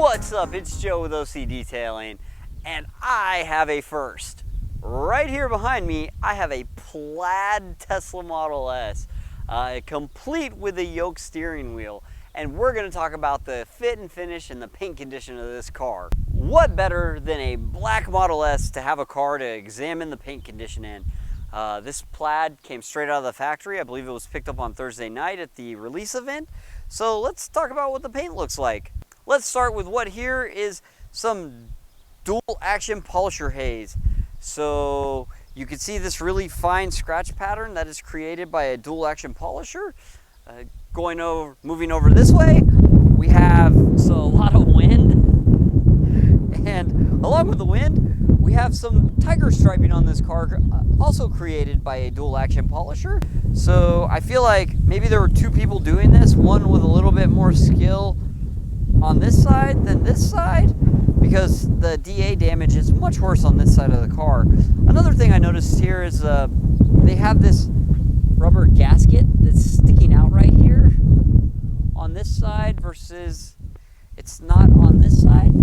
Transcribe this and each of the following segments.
What's up? It's Joe with OCDetailing, and I have a first. Right here behind me, I have a Plaid Tesla Model S, complete with a yoke steering wheel. And we're going to talk about the fit and finish and the paint condition of this car. What better than a black Model S to have a car to examine the paint condition in? This Plaid came straight out of the factory. I believe it was picked up on Thursday night at the release event. So let's talk about what the paint looks like. Let's start with what here is some dual action polisher haze. So you can see this really fine scratch pattern that is created by a dual action polisher. Moving over this way, we have a lot of wind, and along with the wind, we have some tiger striping on this car, also created by a dual action polisher. So I feel like maybe there were two people doing this, one with a little bit more skill on this side than this side, because the DA damage is much worse on this side of the car. Another thing I noticed here is they have this rubber gasket that's sticking out right here on this side versus it's not on this side.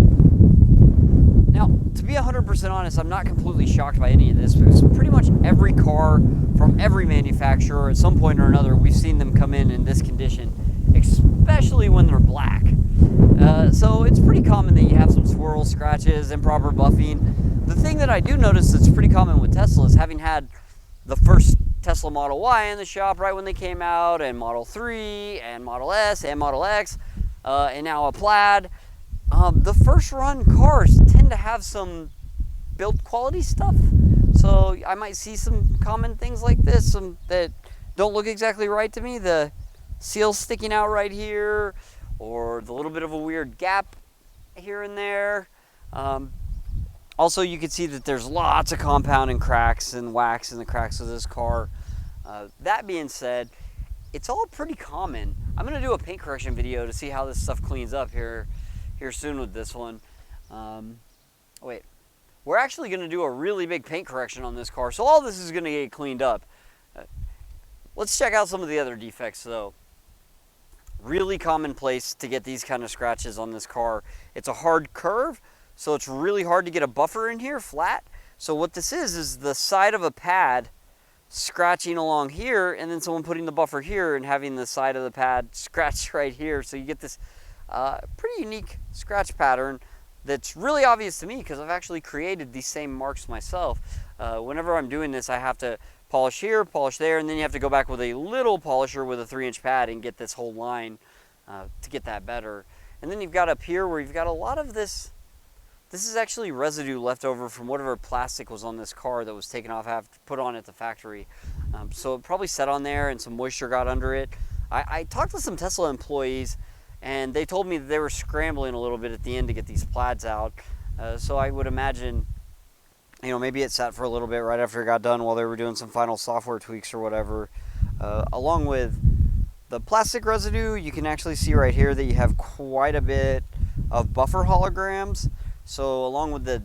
Now, to be 100% honest, I'm not completely shocked by any of this, because pretty much every car from every manufacturer at some point or another, we've seen them come in this condition, especially when they're black. So it's pretty common that you have some swirls, scratches, improper buffing. The thing that I do notice that's pretty common with Teslas, having had the first Tesla Model Y in the shop right when they came out, and Model 3, and Model S, and Model X, and now a Plaid, the first run cars tend to have some build quality stuff. So I might see some common things like this, some that don't look exactly right to me. The seal sticking out right here, or the little bit of a weird gap here and there. Also, you can see that there's lots of compound and cracks and wax in the cracks of this car. That being said, it's all pretty common. I'm going to do a paint correction video to see how this stuff cleans up here soon with this one. Wait, we're actually going to do a really big paint correction on this car, so all this is going to get cleaned up. Let's check out some of the other defects though. Really commonplace to get these kind of scratches on this car. It's a hard curve, so it's really hard to get a buffer in here flat. So what this is the side of a pad scratching along here, and then someone putting the buffer here and having the side of the pad scratch right here. So you get this pretty unique scratch pattern that's really obvious to me, because I've actually created these same marks myself. Whenever I'm doing this, I have to polish here, polish there, and then you have to go back with a little polisher with a 3-inch pad and get this whole line to get that better. And then you've got up here where you've got a lot of this. This is actually residue left over from whatever plastic was on this car that was taken off, put on at the factory. So it probably sat on there and some moisture got under it. I talked to some Tesla employees, and they told me that they were scrambling a little bit at the end to get these Plaids out. So I would imagine, you know, maybe it sat for a little bit right after it got done while they were doing some final software tweaks or whatever. Along with the plastic residue, you can actually see right here that you have quite a bit of buffer holograms. So along with the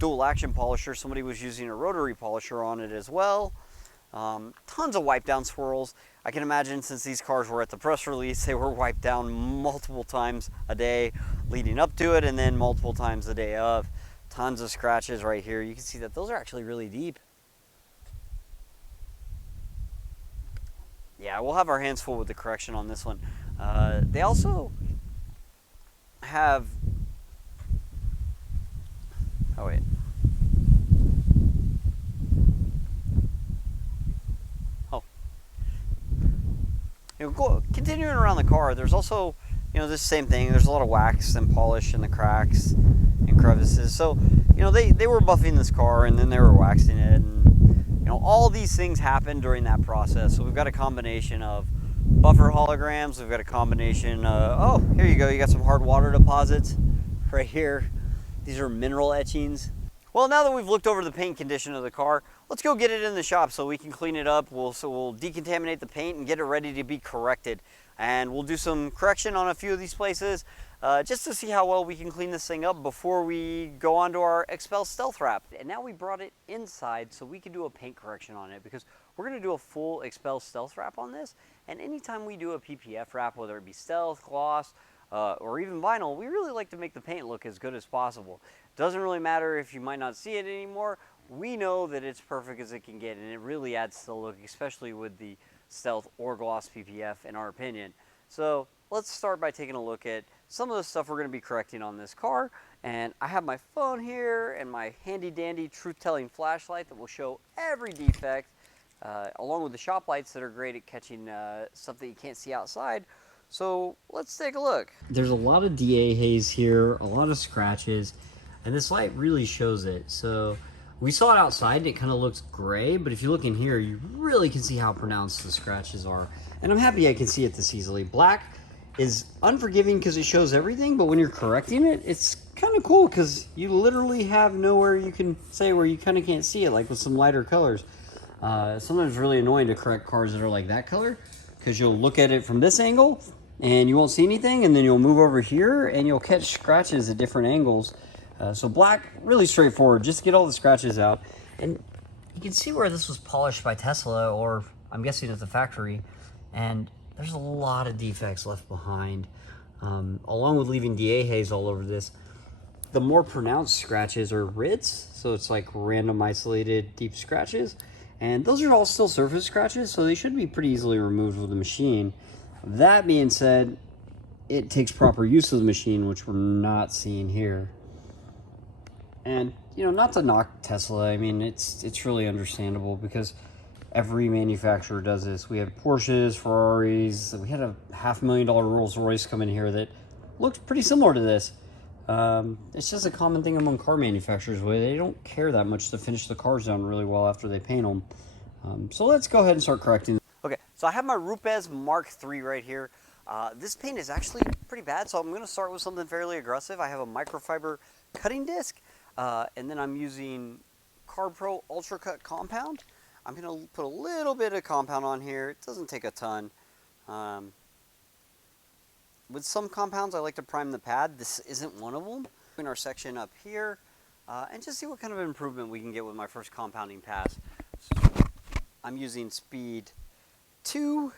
dual action polisher, somebody was using a rotary polisher on it as well. Tons of wipe down swirls. I can imagine, since these cars were at the press release, they were wiped down multiple times a day leading up to it, and then multiple times the day of. Tons of scratches right here. You can see that those are actually really deep. Yeah, we'll have our hands full with the correction on this one. They also have... Oh, wait. Oh. You know, continuing around the car, there's also, you know, this same thing. There's a lot of wax and polish in the cracks and crevices. So, you know, they were buffing this car, and then they were waxing it, and, you know, all these things happen during that process. So we've got a combination of buffer holograms. We've got a combination oh, here you go. You got some hard water deposits right here. These are mineral etchings. Well, now that we've looked over the paint condition of the car, let's go get it in the shop so we can clean it up. We'll decontaminate the paint and get it ready to be corrected. And we'll do some correction on a few of these places just to see how well we can clean this thing up before we go on to our XPEL stealth wrap. And now we brought it inside so we can do a paint correction on it, because we're going to do a full XPEL stealth wrap on this. And anytime we do a PPF wrap, whether it be stealth, gloss, or even vinyl, we really like to make the paint look as good as possible. Doesn't really matter if you might not see it anymore. We know that it's perfect as it can get, and it really adds to the look, especially with the Stealth or Gloss PPF in our opinion. So let's start by taking a look at some of the stuff we're going to be correcting on this car. And I have my phone here and my handy dandy truth-telling flashlight that will show every defect, along with the shop lights that are great at catching stuff that you can't see outside. So let's take a look. There's a lot of DA haze here, a lot of scratches, and this light really shows it. So we saw it outside and it kind of looks gray, but if you look in here, you really can see how pronounced the scratches are. And I'm happy I can see it this easily. Black is unforgiving because it shows everything, but when you're correcting it, it's kind of cool because you literally have nowhere you can say where you kind of can't see it, like with some lighter colors. Sometimes really annoying to correct cars that are like that color, because you'll look at it from this angle and you won't see anything, and then you'll move over here and you'll catch scratches at different angles. So black, really straightforward, just get all the scratches out. And you can see where this was polished by Tesla, or I'm guessing at the factory, and there's a lot of defects left behind, along with leaving DA haze all over this. The more pronounced scratches are RIDs, so it's like random isolated deep scratches, and those are all still surface scratches, so they should be pretty easily removed with the machine. That being said, it takes proper use of the machine, which we're not seeing here. And, you know, not to knock Tesla, I mean, it's really understandable because every manufacturer does this. We had Porsches, Ferraris, we had a $500,000 Rolls Royce come in here that looked pretty similar to this. It's just a common thing among car manufacturers where they don't care that much to finish the cars down really well after they paint them. So let's go ahead and start correcting. Okay, so I have my Rupes Mark III right here. This paint is actually pretty bad, so I'm going to start with something fairly aggressive. I have a microfiber cutting disc, and then I'm using Carb Pro Ultra Cut Compound. I'm going to put a little bit of compound on here. It doesn't take a ton. With some compounds, I like to prime the pad. This isn't one of them. In our section up here, and just see what kind of improvement we can get with my first compounding pass. So I'm using speed 2,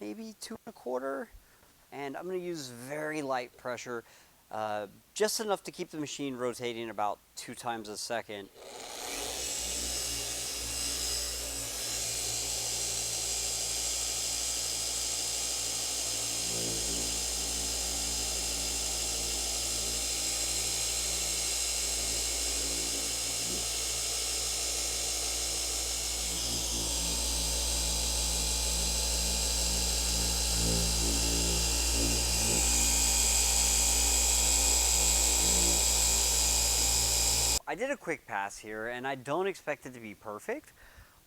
maybe 2 1/4, and I'm going to use very light pressure, just enough to keep the machine rotating about 2 times a second. I did a quick pass here, and I don't expect it to be perfect,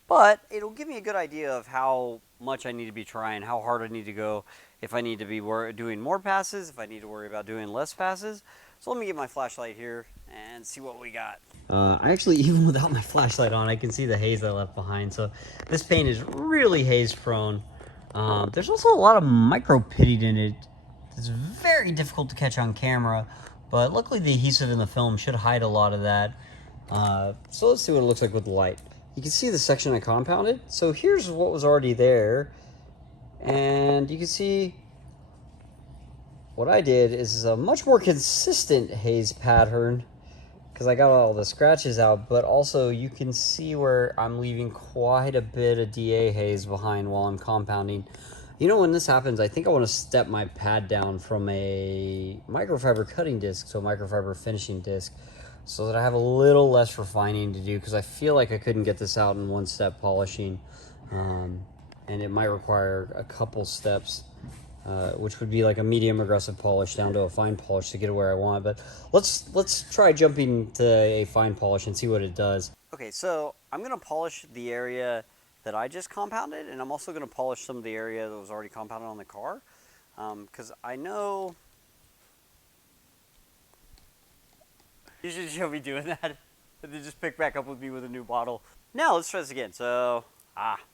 but it'll give me a good idea of how much I need to be trying, how hard I need to go, if I need to be doing more passes, if I need to worry about doing less passes. So let me get my flashlight here and see what we got. I actually, even without my flashlight on, I can see the haze I left behind. So this paint is really haze prone. There's also a lot of micro pitting in it. It's very difficult to catch on camera, but luckily the adhesive in the film should hide a lot of that. So let's see what it looks like with the light. You can see the section I compounded. So here's what was already there. And you can see what I did is a much more consistent haze pattern because I got all the scratches out, but also you can see where I'm leaving quite a bit of DA haze behind while I'm compounding. You know, when this happens, I think I want to step my pad down from a microfiber cutting disc to a microfiber finishing disc so that I have a little less refining to do, because I feel like I couldn't get this out in one step polishing, and it might require a couple steps, which would be like a medium aggressive polish down to a fine polish to get it where I want. But let's try jumping to a fine polish and see what it does. Okay, so I'm going to polish the area that I just compounded, and I'm also going to polish some of the area that was already compounded on the car, because I know usually she'll be doing that, and then just pick back up with me with a new bottle. Now let's try this again. So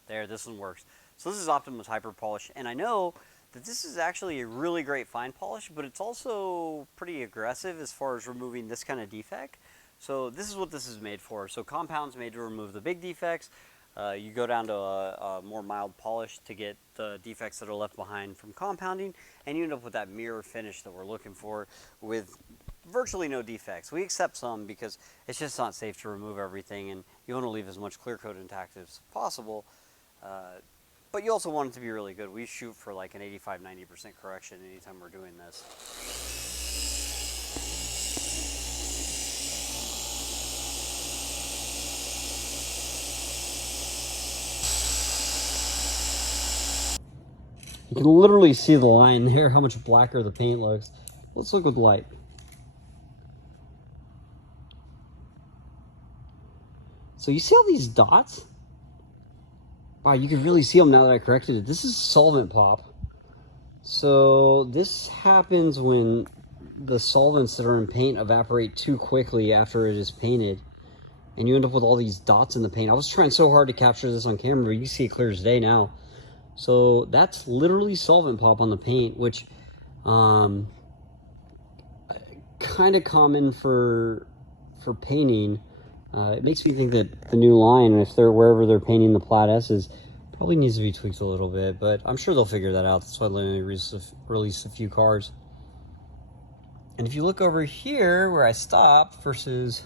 there, this one works. So this is Optimus Hyper Polish, and I know that this is actually a really great fine polish, but it's also pretty aggressive as far as removing this kind of defect. So this is what this is made for. So compound's made to remove the big defects. You go down to a more mild polish to get the defects that are left behind from compounding, and you end up with that mirror finish that we're looking for with virtually no defects. We accept some because it's just not safe to remove everything, and you want to leave as much clear coat intact as possible. But you also want it to be really good. We shoot for like an 85–90% correction anytime we're doing this. You can literally see the line there, how much blacker the paint looks. Let's look with light. So you see all these dots? Wow, you can really see them now that I corrected it. This is solvent pop. So this happens when the solvents that are in paint evaporate too quickly after it is painted, and you end up with all these dots in the paint. I was trying so hard to capture this on camera, but you see it clear as day now. So that's literally solvent pop on the paint, which kind of common for painting. It makes me think that the new line, if they're wherever they're painting the Plaid S's, probably needs to be tweaked a little bit, but I'm sure they'll figure that out. That's why they only released a few cars. And if you look over here where I stopped versus,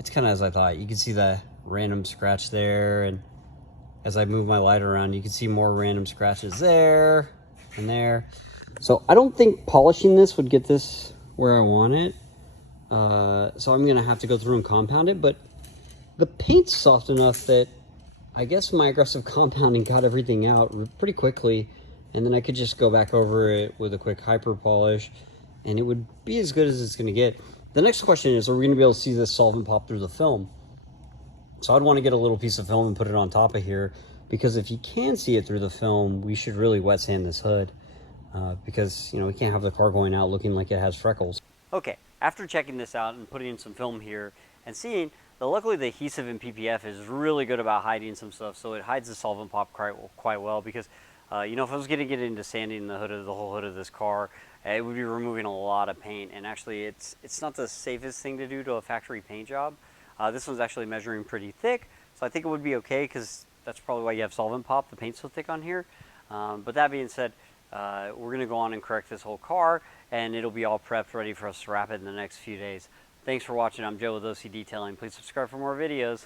it's kind of as I thought. You can see the random scratch there, and as I move my light around, you can see more random scratches there and there. So I don't think polishing this would get this where I want it. So I'm gonna have to go through and compound it, but the paint's soft enough that I guess my aggressive compounding got everything out pretty quickly, and then I could just go back over it with a quick hyper polish, and it would be as good as it's gonna get. The next question is, are we gonna be able to see this solvent pop through the film? So I'd want to get a little piece of film and put it on top of here, because if you can see it through the film, we should really wet sand this hood, because, you know, we can't have the car going out looking like it has freckles. Okay, after checking this out and putting in some film here and seeing that luckily the adhesive in PPF is really good about hiding some stuff, so it hides the solvent pop quite well, because you know, if I was going to get into sanding the whole hood of this car, it would be removing a lot of paint, and actually it's not the safest thing to do to a factory paint job. This one's actually measuring pretty thick, so I think it would be okay, because that's probably why you have solvent pop. The paint's so thick on here. But that being said, we're going to go on and correct this whole car, and it'll be all prepped, ready for us to wrap it in the next few days. Thanks for watching. I'm Joe with OCDetailing. Please subscribe for more videos.